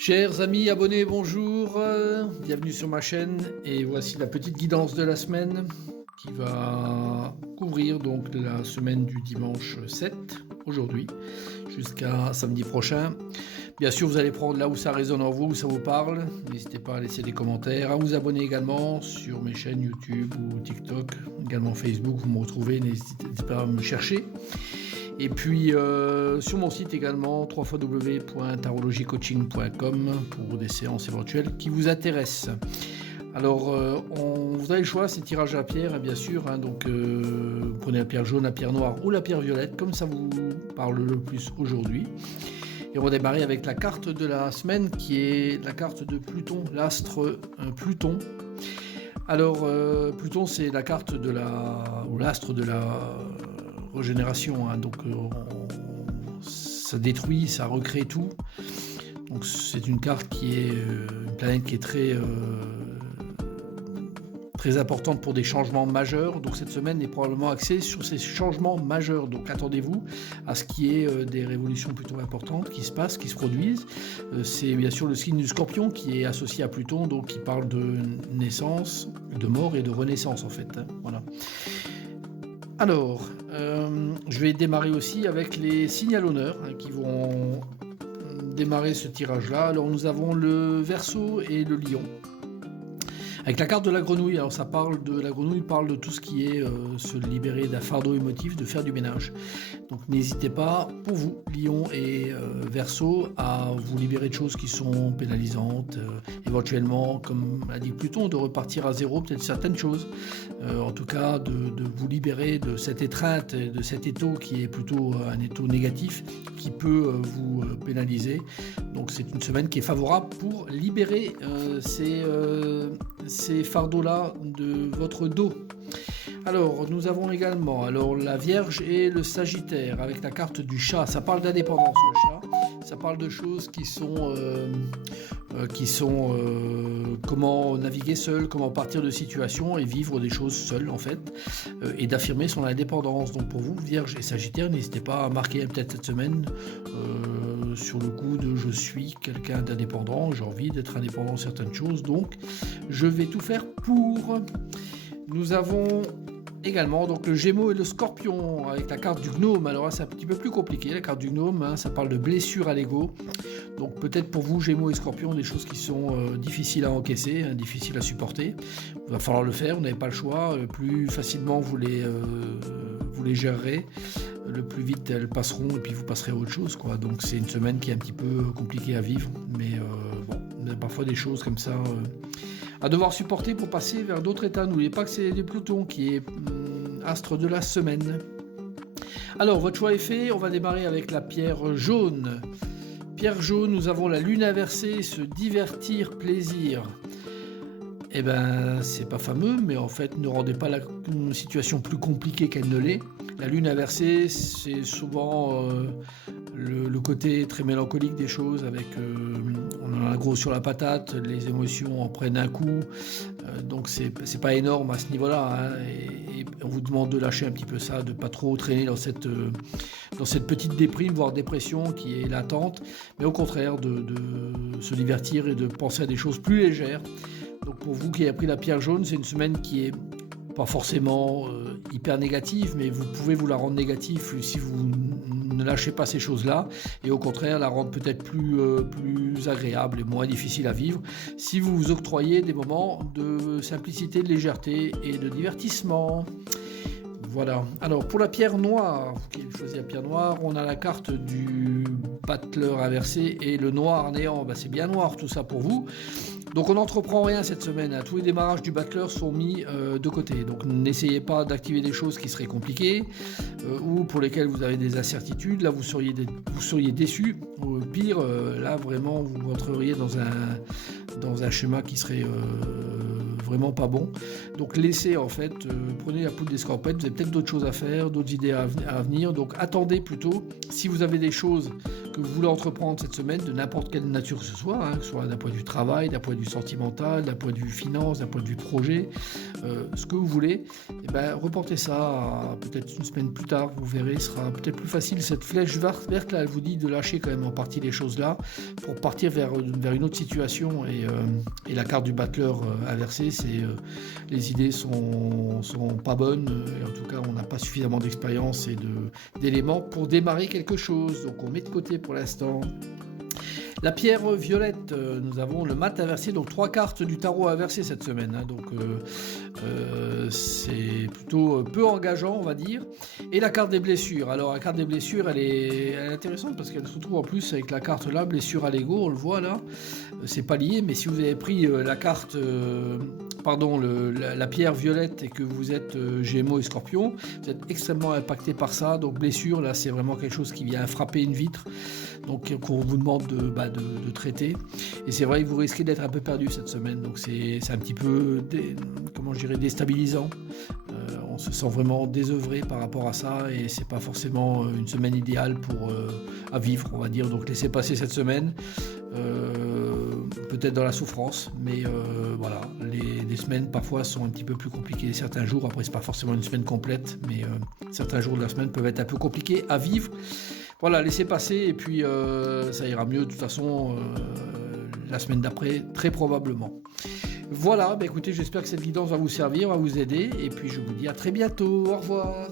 Chers amis abonnés, bonjour, bienvenue sur ma chaîne et voici la petite guidance de la semaine qui va couvrir donc la semaine du dimanche 7 aujourd'hui jusqu'à samedi prochain. Bien sûr, vous allez prendre là où ça résonne en vous, où ça vous parle. N'hésitez pas à laisser des commentaires, à vous abonner également sur mes chaînes YouTube ou TikTok, également Facebook, vous me retrouvez, n'hésitez pas à me chercher. Et puis sur mon site également www.tarologycoaching.com pour des séances éventuelles qui vous intéressent. Alors vous avez le choix, c'est tirage à la pierre bien sûr, donc vous prenez la pierre jaune, la pierre noire ou la pierre violette comme ça vous parle le plus aujourd'hui. Et on va démarrer avec la carte de la semaine qui est la carte de Pluton, l'astre Pluton. Alors Pluton c'est la carte de l'astre de la régénération, donc ça détruit, ça recrée tout. Donc c'est une carte qui est une planète qui est très importante pour des changements majeurs. Donc cette semaine est probablement axée sur ces changements majeurs. Donc attendez-vous à ce qu'il y ait des révolutions plutôt importantes qui se passent, qui se produisent. C'est bien sûr le signe du Scorpion qui est associé à Pluton, donc qui parle de naissance, de mort et de renaissance en fait. Voilà. Alors, je vais démarrer aussi avec les signes à l'honneur qui vont démarrer ce tirage-là. Alors, nous avons le Verseau et le Lion. Avec la carte de la grenouille, alors ça parle de la grenouille, parle de tout ce qui est se libérer d'un fardeau émotif, de faire du ménage. Donc n'hésitez pas, pour vous, Lion et Verseau, à vous libérer de choses qui sont pénalisantes, éventuellement, comme a dit Pluton, de repartir à zéro, peut-être certaines choses. En tout cas, de vous libérer de cette étreinte, de cet étau qui est plutôt un étau négatif, qui peut vous pénaliser. Donc c'est une semaine qui est favorable pour libérer ces fardeaux-là de votre dos. Alors, nous avons également la Vierge et le Sagittaire avec la carte du chat. Ça parle d'indépendance, le chat. Ça parle de choses qui sont comment naviguer seul, comment partir de situations et vivre des choses seul en fait, et d'affirmer son indépendance. Donc pour vous, Vierge et Sagittaire, n'hésitez pas à marquer peut-être cette semaine sur le coup de je suis quelqu'un d'indépendant, j'ai envie d'être indépendant de certaines choses, donc je vais tout faire pour. Nous avons également donc le Gémeaux et le Scorpion avec la carte du gnome. Alors là c'est un petit peu plus compliqué, la carte du gnome, ça parle de blessures à l'ego. Donc peut-être pour vous Gémeaux et Scorpion des choses qui sont difficiles à encaisser, difficiles à supporter. Il va falloir le faire, vous n'avez pas le choix. Plus facilement vous les gérerez, le plus vite elles passeront et puis vous passerez à autre chose, quoi. Donc c'est une semaine qui est un petit peu compliquée à vivre, mais bon, il y a parfois des choses comme ça à devoir supporter pour passer vers d'autres états. N'oubliez pas que c'est Pluton qui est astre de la semaine. Alors, votre choix est fait. On va démarrer avec la pierre jaune. Pierre jaune, nous avons la lune inversée, se divertir, plaisir. Eh ben, c'est pas fameux, mais en fait, ne rendez pas la situation plus compliquée qu'elle ne l'est. La lune inversée, c'est souvent le côté très mélancolique des choses, avec on en a gros sur la patate, les émotions en prennent un coup, donc c'est pas énorme à ce niveau-là, et on vous demande de lâcher un petit peu ça, de pas trop traîner dans cette petite déprime, voire dépression qui est latente, mais au contraire de se divertir et de penser à des choses plus légères. Donc pour vous qui avez pris la pierre jaune, c'est une semaine qui est pas forcément hyper négative, mais vous pouvez vous la rendre négative si vous ne lâchez pas ces choses-là, et au contraire la rendre peut-être plus agréable et moins difficile à vivre si vous vous octroyez des moments de simplicité, de légèreté et de divertissement. Voilà. Alors pour la pierre noire, vous qui avez choisi la pierre noire, on a la carte du battleur inversé et le noir néant. C'est bien noir tout ça pour vous. Donc on n'entreprend rien cette semaine, tous les démarrages du battleur sont mis de côté. Donc n'essayez pas d'activer des choses qui seraient compliquées ou pour lesquelles vous avez des incertitudes. Là vous seriez déçu. Ou pire, là vraiment vous rentreriez dans un schéma qui serait vraiment pas bon. Donc laissez en fait, prenez la poudre d'escorpette, vous avez peut-être d'autres choses à faire, d'autres idées à venir. Donc attendez plutôt. Si vous avez des choses que vous voulez entreprendre cette semaine, de n'importe quelle nature que ce soit, que ce soit d'un point de vue travail, d'un point de vue sentimental, d'un point de vue finance, d'un point de vue projet, ce que vous voulez, reportez ça à peut-être une semaine plus tard, vous verrez, ce sera peut-être plus facile. Cette flèche verte là, elle vous dit de lâcher quand même en partie les choses là, pour partir vers une autre situation, et la carte du battleur inversée, c'est les idées sont pas bonnes, et en tout cas on n'a pas suffisamment d'expérience et d'éléments pour démarrer quelque chose, donc on met de côté pour l'instant. La pierre violette, nous avons le mat inversé, donc 3 cartes du tarot inversé cette semaine, donc c'est plutôt peu engageant, on va dire. Et la carte des blessures, alors la carte des blessures, elle est intéressante parce qu'elle se retrouve en plus avec la carte là, blessure à l'ego, on le voit là, c'est pas lié, mais si vous avez pris la carte, la pierre violette et que vous êtes Gémeaux et Scorpion, vous êtes extrêmement impacté par ça, donc blessure, là c'est vraiment quelque chose qui vient frapper une vitre, donc qu'on vous demande de traiter, et c'est vrai que vous risquez d'être un peu perdu cette semaine, donc c'est un petit peu déstabilisant, on se sent vraiment désœuvré par rapport à ça, et c'est pas forcément une semaine idéale à vivre, on va dire, donc laissez passer cette semaine, peut-être dans la souffrance, mais voilà, les semaines parfois sont un petit peu plus compliquées certains jours, après c'est pas forcément une semaine complète, mais certains jours de la semaine peuvent être un peu compliqués à vivre. Voilà, laissez passer, et puis ça ira mieux de toute façon la semaine d'après, très probablement. Voilà, écoutez, j'espère que cette guidance va vous servir, va vous aider, et puis je vous dis à très bientôt, au revoir.